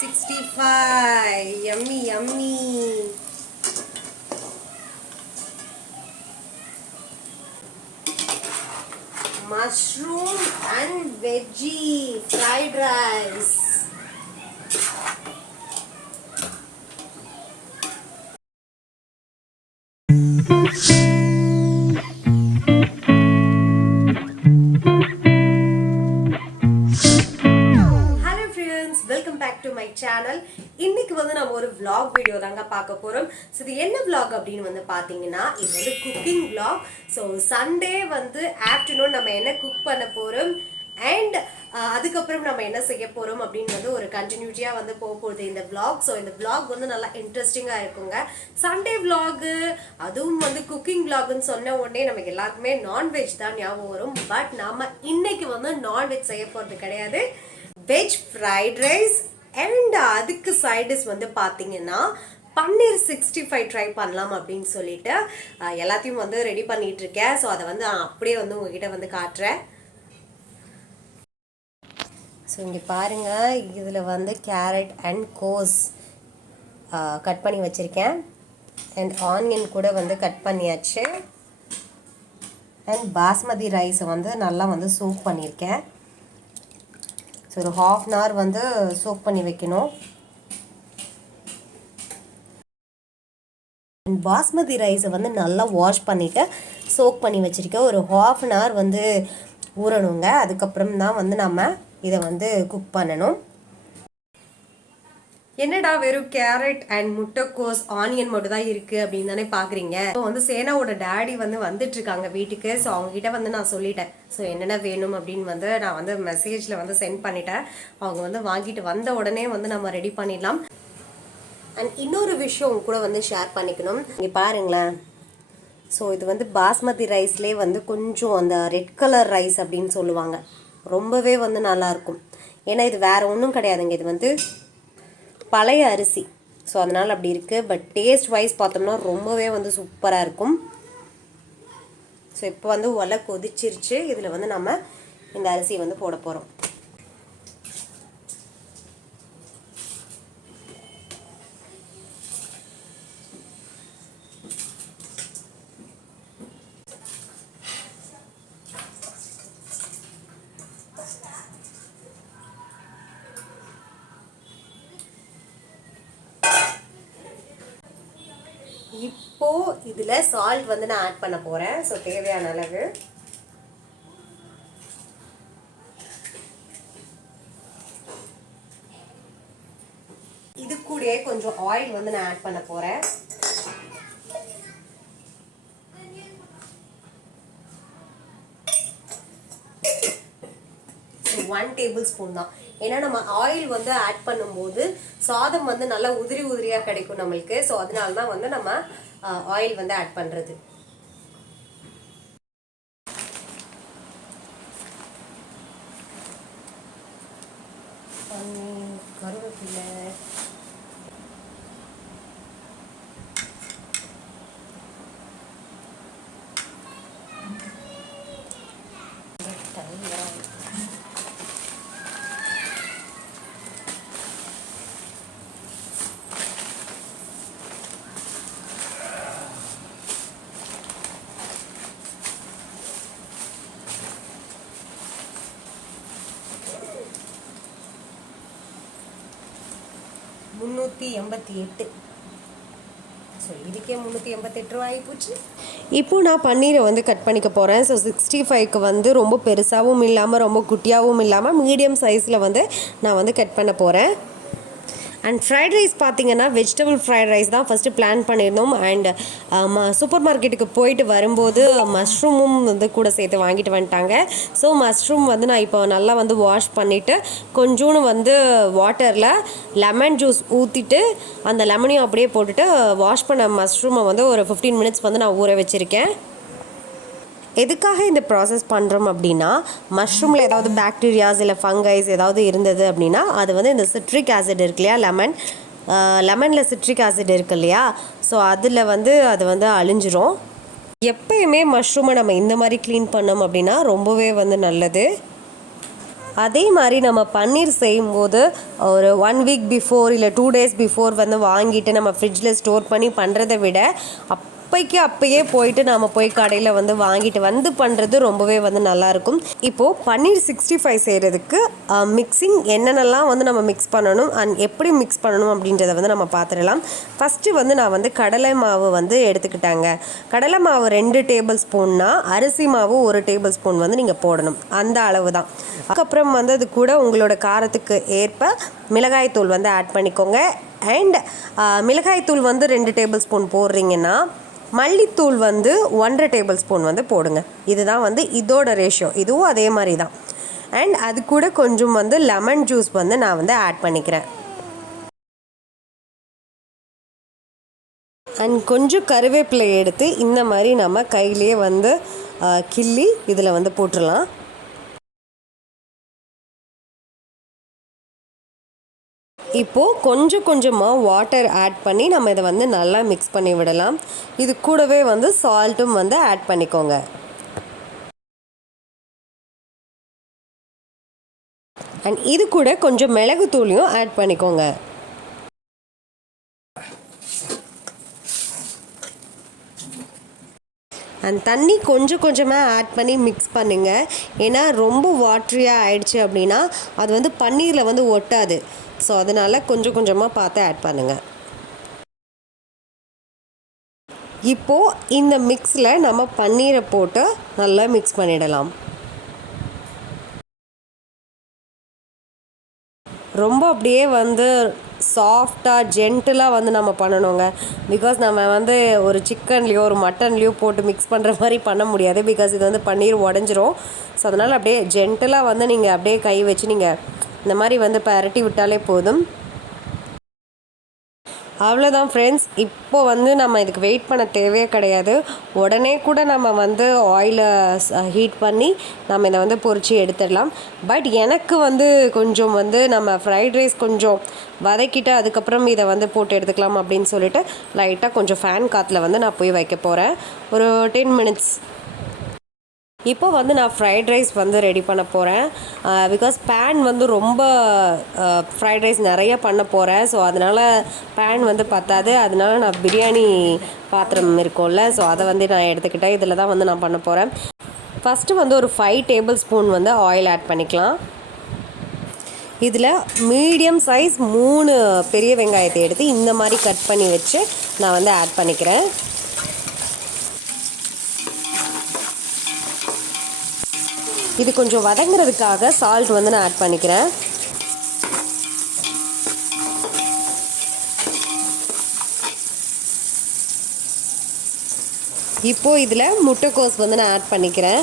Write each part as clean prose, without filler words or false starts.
65. Yummy, yummy. Mushroom and veggie fried rice. Welcome back to my channel. இன்னைக்கு வந்து நம்ம ஒரு vlog வீடியோ தாங்க பார்க்க போறோம். சோ இது என்ன vlog அப்படினு வந்து பாத்தீங்கன்னா இது வந்து cooking vlog. சோ சண்டே வந்து ஆஃப்டர்நூன் நம்ம என்ன குக் பண்ண போறோம் and அதுக்கு அப்புறம் நம்ம என்ன செய்ய போறோம் அப்படினு வந்து ஒரு கண்டினியூட்டியா வந்து போகுது இந்த vlog. சோ இந்த vlog வந்து நல்லா இன்ட்ரஸ்டிங்கா இருக்குங்க. சண்டே vlog அதுவும் வந்து cooking vlog னு சொன்ன உடனே நமக்கு எல்லாருக்குமே non-veg தான் ஞாபகம் வரும். பட் நாம இன்னைக்கு வந்து non-veg செய்ய போறது கிடையாது. வெஜ் ஃப்ரைட் ரைஸ் அண்ட் அதுக்கு சைடிஸ் வந்து பார்த்தீங்கன்னா பன்னீர் 65 ட்ரை பண்ணலாம் அப்படின்னு சொல்லிட்டு எல்லாத்தையும் வந்து ரெடி பண்ணிட்டு இருக்கேன். ஸோ அதை வந்து அப்படியே வந்து உங்ககிட்ட வந்து காட்டுறேன். ஸோ இங்கே பாருங்க, இதில் வந்து கேரட் அண்ட் கோஸ் கட் பண்ணி வச்சுருக்கேன் அண்ட் ஆனியன் கூட வந்து கட் பண்ணியாச்சு அண்ட் பாஸ்மதி ரைஸை வந்து நல்லா வந்து சோக் பண்ணியிருக்கேன். ஸோ ஒரு ½ அன் ஹவர் வந்து சோக் பண்ணி வைக்கணும். பாஸ்மதி ரைஸை வந்து நல்லா வாஷ் பண்ணிவிட்டு சோக் பண்ணி வச்சுருக்கேன். ஒரு ½ அன் ஹவர் வந்து ஊறணுங்க. அதுக்கப்புறம் தான் வந்து நம்ம இதை வந்து குக் பண்ணணும். என்னடா வெறும் கேரட் அண்ட் முட்டைக்கோஸ் ஆனியன் மட்டும் தான் இருக்கு அப்படின்னு தானே பாக்குறீங்க. ஸோ வந்து சேனாவோட டேடி வந்து வந்துட்டு இருக்காங்க வீட்டுக்கு. ஸோ அவங்க கிட்ட வந்து நான் சொல்லிட்டேன் ஸோ என்னென்ன வேணும் அப்படின்னு வந்து நான் வந்து மெசேஜ்ல வந்து சென்ட் பண்ணிட்டேன். அவங்க வந்து வாங்கிட்டு வந்த உடனே வந்து நம்ம ரெடி பண்ணிடலாம். அண்ட் இன்னொரு விஷயம் கூட வந்து ஷேர் பண்ணிக்கணும். இங்கே பாருங்களேன். ஸோ இது வந்து பாஸ்மதி ரைஸ்லேயே வந்து கொஞ்சம் அந்த ரெட் கலர் ரைஸ் அப்படின்னு சொல்லுவாங்க. ரொம்பவே வந்து நல்லா இருக்கும். ஏன்னா இது வேற ஒன்றும் கிடையாதுங்க. இது வந்து பழைய அரிசி. ஸோ அதனால் அப்படி இருக்குது. பட் டேஸ்ட் வைஸ் பார்த்தோம்னா ரொம்பவே வந்து சூப்பராக இருக்கும். ஸோ இப்போ வந்து ஒலை கொதிச்சிருச்சு. இதில் வந்து நம்ம இந்த அரிசியை வந்து போட போகிறோம். இப்போ இதுல சால்ட் வந்து நான் ஆட் பண்ண போறேன். ஸோ தேவையான அளவு. இது கூட கொஞ்சம் ஆயில் வந்து நான் ஆட் பண்ண போறேன். ஸோ 1 டேபிள் ஸ்பூன் தான். ஏன்னா நம்ம ஆயில் வந்து ஆட் பண்ணும்போது சாதம் வந்து நல்லா உதிரி உதிரியாக கிடைக்கும் நம்மளுக்கு. ஸோ அதனால தான் வந்து நம்ம ஆயில் வந்து ஆட் பண்ணுறது. கருவேப்பிலை, $388. ஸோ இதுக்கே $388 ஆகி போச்சு. இப்போ நான் பன்னீரை வந்து கட் பண்ணிக்க போகிறேன். ஸோ 65க்கு வந்து ரொம்ப பெருசாகவும் இல்லாமல் ரொம்ப குட்டியாகவும் இல்லாமல் மீடியம் சைஸில் வந்து நான் வந்து கட் பண்ண போகிறேன். அண்ட் ஃப்ரைட் ரைஸ் பார்த்தீங்கன்னா வெஜிடபிள் ஃப்ரைட் ரைஸ் தான் ஃபஸ்ட்டு பிளான் பண்ணியிருந்தோம். அண்ட் சூப்பர் மார்க்கெட்டுக்கு போயிட்டு வரும்போது மஷ்ரூமும் வந்து கூட சேர்த்து வாங்கிட்டு வந்துட்டாங்க. ஸோ மஷ்ரூம் வந்து நான் இப்போ நல்லா வந்து வாஷ் பண்ணிவிட்டு கொஞ்சோன்னு வந்து வாட்டரில் லெமன் ஜூஸ் ஊற்றிட்டு அந்த லெமனையும் அப்படியே போட்டுட்டு வாஷ் பண்ண மஷ்ரூமை வந்து ஒரு 15 மினிட்ஸ் வந்து நான் ஊற வச்சுருக்கேன். எதுக்காக இந்த ப்ராசஸ் பண்ணுறோம் அப்படின்னா மஷ்ரூமில் ஏதாவது பாக்டீரியாஸ் இல்லை ஃபங்கைஸ் ஏதாவது இருந்தது அப்படின்னா அது வந்து இந்த சிட்ரிக் ஆசிட் இருக்கு இல்லையா, லெமனில் சிட்ரிக் ஆசிட் இருக்கு இல்லையா, ஸோ அதில் வந்து அது வந்து அழிஞ்சிரும். எப்பயுமே மஷ்ரூமை நம்ம இந்த மாதிரி க்ளீன் பண்ணோம் அப்படின்னா ரொம்பவே வந்து நல்லது. அதே மாதிரி நம்ம பன்னீர் செய்யும்போது ஒரு 1 வீக் பிஃபோர் இல்லை 2 டேஸ் பிஃபோர் வந்து வாங்கிட்டு நம்ம ஃப்ரிட்ஜில் ஸ்டோர் பண்ணி பண்ணுறதை விட அப்பயே போயிட்டு நாம் போய் கடையில் வந்து வாங்கிட்டு வந்து பண்ணுறது ரொம்பவே வந்து நல்லாயிருக்கும். இப்போது பன்னீர் 65 செய்கிறதுக்கு மிக்சிங் என்னென்னலாம் வந்து நம்ம மிக்ஸ் பண்ணணும் அண்ட் எப்படி மிக்ஸ் பண்ணணும் அப்படின்றத வந்து நம்ம பார்த்துடலாம். ஃபஸ்ட்டு வந்து நான் வந்து கடலை மாவு வந்து எடுத்துக்கிட்டாங்க. கடலை மாவு 2 டேபிள் ஸ்பூன்னா அரிசி மாவு 1 டேபிள் ஸ்பூன் வந்து நீங்கள் போடணும். அந்த அளவு தான். அதுக்கப்புறம் வந்து அது கூட உங்களோட காரத்துக்கு ஏற்ப மிளகாய்த்தூள் வந்து ஆட் பண்ணிக்கோங்க. அண்ட் மிளகாய்த்தூள் வந்து 2 டேபிள் ஸ்பூன் போடுறீங்கன்னா மல்லித்தூள் வந்து 1.5 டேபிள் ஸ்பூன் வந்து போடுங்க. இதுதான் வந்து இதோட ரேஷியோ. இதுவும் அதே மாதிரி தான். அண்ட் அது கூட கொஞ்சம் வந்து லெமன் ஜூஸ் வந்து நான் வந்து ஆட் பண்ணிக்கிறேன். அண்ட் கொஞ்சம் கருவேப்பிலை எடுத்து இந்த மாதிரி நம்ம கையிலே வந்து கிள்ளி இதில் வந்து போட்டுடலாம். இப்போது கொஞ்சம் கொஞ்சமாக வாட்டர் ஆட் பண்ணி நம்ம இதை வந்து நல்லா மிக்ஸ் பண்ணி விடலாம். இது கூடவே வந்து சால்ட்டும் வந்து ஆட் பண்ணிக்கோங்க. அண்ட் இது கூட கொஞ்சம் மிளகுத்தூளையும் ஆட் பண்ணிக்கோங்க. அண்ட் தண்ணி கொஞ்சம் கொஞ்சமாக ஆட் பண்ணி மிக்ஸ் பண்ணுங்கள். ஏன்னா ரொம்ப வாட்ரியாக ஆயிடுச்சு அப்படின்னா அது வந்து பன்னீரில் வந்து ஒட்டாது. ஸோ அதனால் கொஞ்சம் கொஞ்சமாக பார்த்து ஆட் பண்ணுங்கள். இப்போது இந்த மிக்ஸில் நம்ம பன்னீரை போட்டு நல்லா மிக்ஸ் பண்ணிடலாம். ரொம்ப அப்படியே வந்து சாஃப்டாக ஜென்டிலாக வந்து நம்ம பண்ணணுங்க. பிகாஸ் நம்ம வந்து ஒரு சிக்கன்லேயோ ஒரு மட்டன்லேயோ போட்டு மிக்ஸ் பண்ணுற மாதிரி பண்ண முடியாது. பிகாஸ் இது வந்து பன்னீர் உடஞ்சிரும். ஸோ அதனால் அப்படியே ஜென்டிலாக வந்து நீங்கள் அப்படியே கை வச்சு நீங்கள் இந்த மாதிரி வந்து பரட்டி விட்டாலே போதும். அவ்வளோதான் ஃப்ரெண்ட்ஸ். இப்போ வந்து நம்ம இதுக்கு வெயிட் பண்ண தேவையே கிடையாது. உடனே கூட நம்ம வந்து ஆயிலை ஹீட் பண்ணி நம்ம இதை வந்து பொரித்து எடுத்துடலாம். பட் எனக்கு வந்து கொஞ்சம் வந்து நம்ம ஃப்ரைட் ரைஸ் கொஞ்சம் வதக்கிட்டு அதுக்கப்புறம் இதை வந்து போட்டு எடுத்துக்கலாம் அப்படின்னு சொல்லிட்டு லைட்டாக கொஞ்சம் ஃபேன் காற்றுல வந்து நான் போய் வைக்க போகிறேன் ஒரு 10 மினிட்ஸ். இப்போ வந்து நான் ஃப்ரைட் ரைஸ் வந்து ரெடி பண்ண போகிறேன். பிகாஸ் பேன் வந்து ரொம்ப ஃப்ரைட் ரைஸ் நிறைய பண்ண போகிறேன். ஸோ அதனால் பேன் வந்து பத்தாது. அதனால நான் பிரியாணி பாத்திரம் இருக்கும்ல, ஸோ அதை வந்து நான் எடுத்துக்கிட்டேன். இதில் தான் வந்து நான் பண்ண போகிறேன். ஃபஸ்ட்டு வந்து ஒரு 5 டேபிள் ஸ்பூன் வந்து ஆயில் ஆட் பண்ணிக்கலாம். இதில் மீடியம் சைஸ் 3 பெரிய வெங்காயத்தை எடுத்து இந்த மாதிரி கட் பண்ணி வச்சு நான் வந்து ஆட் பண்ணிக்கிறேன். இது கொஞ்சம் வதங்குறதுக்காக சால்ட் வந்து நான் ஆட் பண்ணிக்கிறேன். இப்போது இதில் முட்டைக்கோஸ் வந்து நான் ஆட் பண்ணிக்கிறேன்.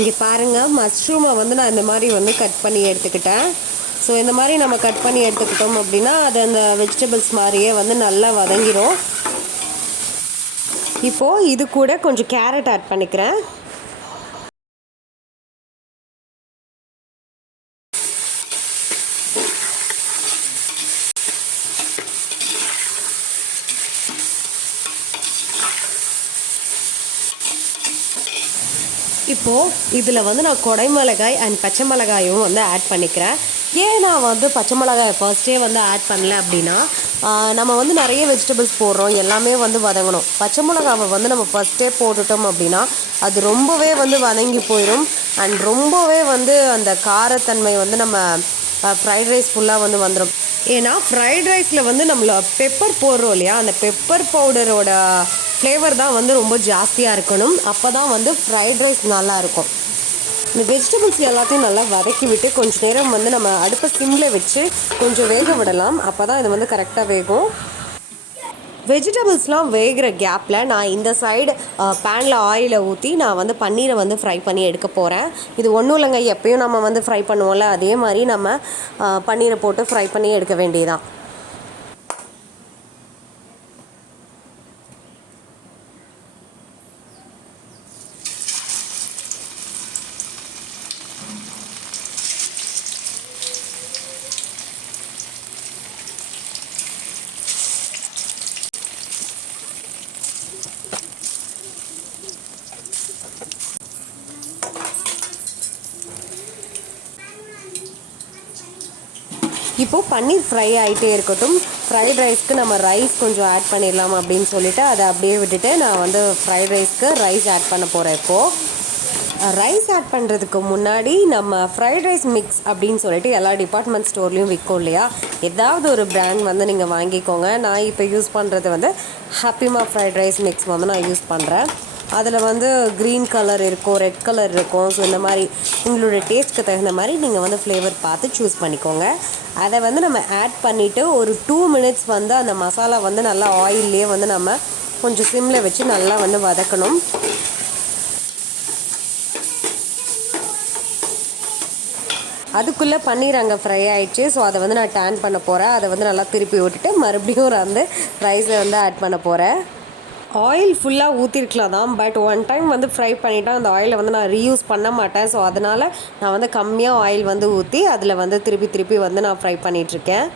இங்கே பாருங்கள், மஷ்ரூமை வந்து நான் இந்த மாதிரி வந்து கட் பண்ணி எடுத்துக்கிட்டேன். ஸோ இந்த மாதிரி நம்ம கட் பண்ணி எடுத்துக்கிட்டோம் அப்படின்னா அது அந்த வெஜிடபிள்ஸ் மாதிரியே வந்து நல்லா வதங்கிடும். இப்போது இது கூட கொஞ்சம் கேரட் ஆட் பண்ணிக்கிறேன். இப்போது இதில் வந்து நான் குடைமிளகாய் அண்ட் பச்சை மிளகாயும் வந்து ஆட் பண்ணிக்கிறேன். ஏன் நான் வந்து பச்சை மிளகாய் ஃபர்ஸ்ட்டே வந்து ஆட் பண்ணல அப்படின்னா நம்ம வந்து நிறைய வெஜிடபிள்ஸ் போடுறோம், எல்லாமே வந்து வதங்கணும். பச்சை மிளகாவை வந்து நம்ம ஃபஸ்ட்டே போட்டுட்டோம் அப்படின்னா அது ரொம்பவே வந்து வதங்கி போயிடும். அண்ட் ரொம்பவே வந்து அந்த காரத்தன்மை வந்து நம்ம ஃப்ரைட் ரைஸ் ஃபுல்லாக வந்து வந்துடும். ஏன்னா ஃப்ரைட் ரைஸில் வந்து நம்மள பெப்பர் போடுறோம் இல்லையா, அந்த பெப்பர் பவுடரோட ஃப்ளேவர் தான் வந்து ரொம்ப ஜாஸ்தியாக இருக்கணும். அப்போ தான் வந்து ஃப்ரைட் ரைஸ் நல்லாயிருக்கும். இந்த வெஜிடபிள்ஸ் எல்லாத்தையும் நல்லா வதக்கி விட்டு கொஞ்சம் நேரம் வந்து நம்ம அடுப்பை சிம்மில் வச்சு கொஞ்சம் வேக விடலாம். அப்போ தான் இது வந்து கரெக்டாக வேகும். வெஜிடபிள்ஸ்லாம் வேகிற கேப்பில் நான் இந்த சைடு பேனில் ஆயிலை ஊற்றி நான் வந்து பன்னீரை வந்து ஃப்ரை பண்ணி எடுக்க போகிறேன். இது ஒன்றும் இல்லைங்க, எப்பயும் நம்ம வந்து ஃப்ரை பண்ணுவோம்ல அதே மாதிரி நம்ம பன்னீரை போட்டு ஃப்ரை பண்ணி எடுக்க வேண்டியதான். இப்போது பன்னீர் ஃப்ரை ஆகிட்டே இருக்கட்டும். ஃப்ரைட் ரைஸ்க்கு நம்ம ரைஸ் கொஞ்சம் ஆட் பண்ணிடலாம் அப்படின்னு சொல்லிவிட்டு அதை அப்படியே விட்டுட்டு நான் வந்து ஃப்ரைட் ரைஸ்க்கு ரைஸ் ஆட் பண்ண போகிறேன். இப்போது ரைஸ் ஆட் பண்ணுறதுக்கு முன்னாடி நம்ம ஃப்ரைட் ரைஸ் மிக்ஸ் அப்படின்னு சொல்லிட்டு எல்லா டிபார்ட்மெண்ட் ஸ்டோர்லேயும் விற்கும் இல்லையா, ஏதாவது ஒரு பிராண்ட் வந்து நீங்கள் வாங்கிக்கோங்க. நான் இப்போ யூஸ் பண்ணுறது வந்து ஹாப்பிமா ஃப்ரைட் ரைஸ் மிக்ஸ் வந்து நான் யூஸ் பண்ணுறேன். அதில் வந்து க்ரீன் கலர் இருக்கும், ரெட் கலர் இருக்கும். ஸோ இந்த மாதிரி உங்களோட டேஸ்ட்டுக்கு தகுந்த மாதிரி நீங்கள் வந்து ஃப்ளேவர் பார்த்து சூஸ் பண்ணிக்கோங்க. அதை வந்து நம்ம ஆட் பண்ணிவிட்டு ஒரு 2 மினிட்ஸ் வந்து அந்த மசாலா வந்து நல்லா ஆயில்லையே வந்து நம்ம கொஞ்சம் சிம்மில் வச்சு நல்லா வந்து வதக்கணும். அதுக்குள்ளே பன்னீர் அங்கே ஃப்ரை ஆகிடுச்சு. ஸோ அதை வந்து நான் டேன் பண்ண போகிறேன். அதை வந்து நல்லா திருப்பி விட்டுட்டு மறுபடியும் வந்து ரைஸை வந்து ஆட் பண்ண போகிறேன். ஆயில் ஃபுல்லாக ஊற்றிருக்கலாம் தான், பட் ஒன் டைம் வந்து ஃப்ரை பண்ணிவிட்டேன். அந்த ஆயிலை வந்து நான் ரீயூஸ் பண்ண மாட்டேன். ஸோ அதனால் நான் வந்து கம்மியாக ஆயில் வந்து ஊற்றி அதில் வந்து திருப்பி வந்து நான் ஃப்ரை பண்ணிகிட்ருக்கேன்.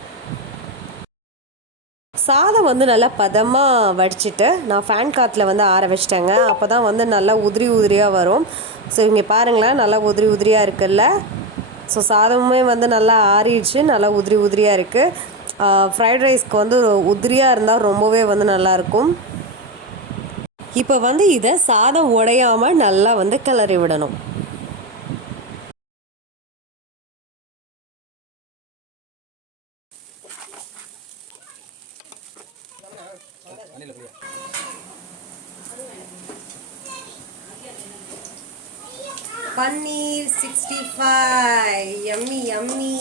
சாதம் வந்து நல்லா பதமாக வடிச்சிட்டு நான் ஃபேன் காற்றுல வந்து ஆற வச்சிட்டேங்க. அப்போ தான் வந்து நல்லா உதிரியாக வரும். ஸோ இங்கே பாருங்களேன், நல்லா உதிரியாக இருக்குல்ல. ஸோ சாதமுமே வந்து நல்லா ஆறிடுச்சு, நல்லா உதிரியாக இருக்குது. ஃப்ரைட் ரைஸ்க்கு வந்து உதிரியாக இருந்தால் ரொம்பவே வந்து நல்லாயிருக்கும். இப்போ வந்து இதை சாதம் உடையாமல் நல்லா வந்து கிளறி விடணும். பன்னீர் 65 யம்மி.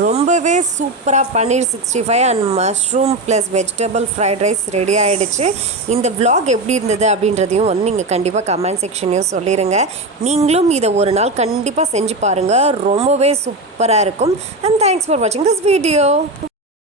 ரொம்பவே சூப்பராக பன்னீர் 65 and mushroom plus vegetable fried rice ready ஆகிடுச்சு. இந்த vlog எப்படி இருந்தது அப்படின்றதையும் வந்து நீங்கள் கண்டிப்பாக கமெண்ட் செக்ஷனையும் சொல்லிடுங்க. நீங்களும் இதை ஒரு நாள் கண்டிப்பாக செஞ்சு பாருங்கள், ரொம்பவே சூப்பராக இருக்கும். அண்ட் தேங்க்ஸ் ஃபார் வாட்சிங் திஸ் வீடியோ.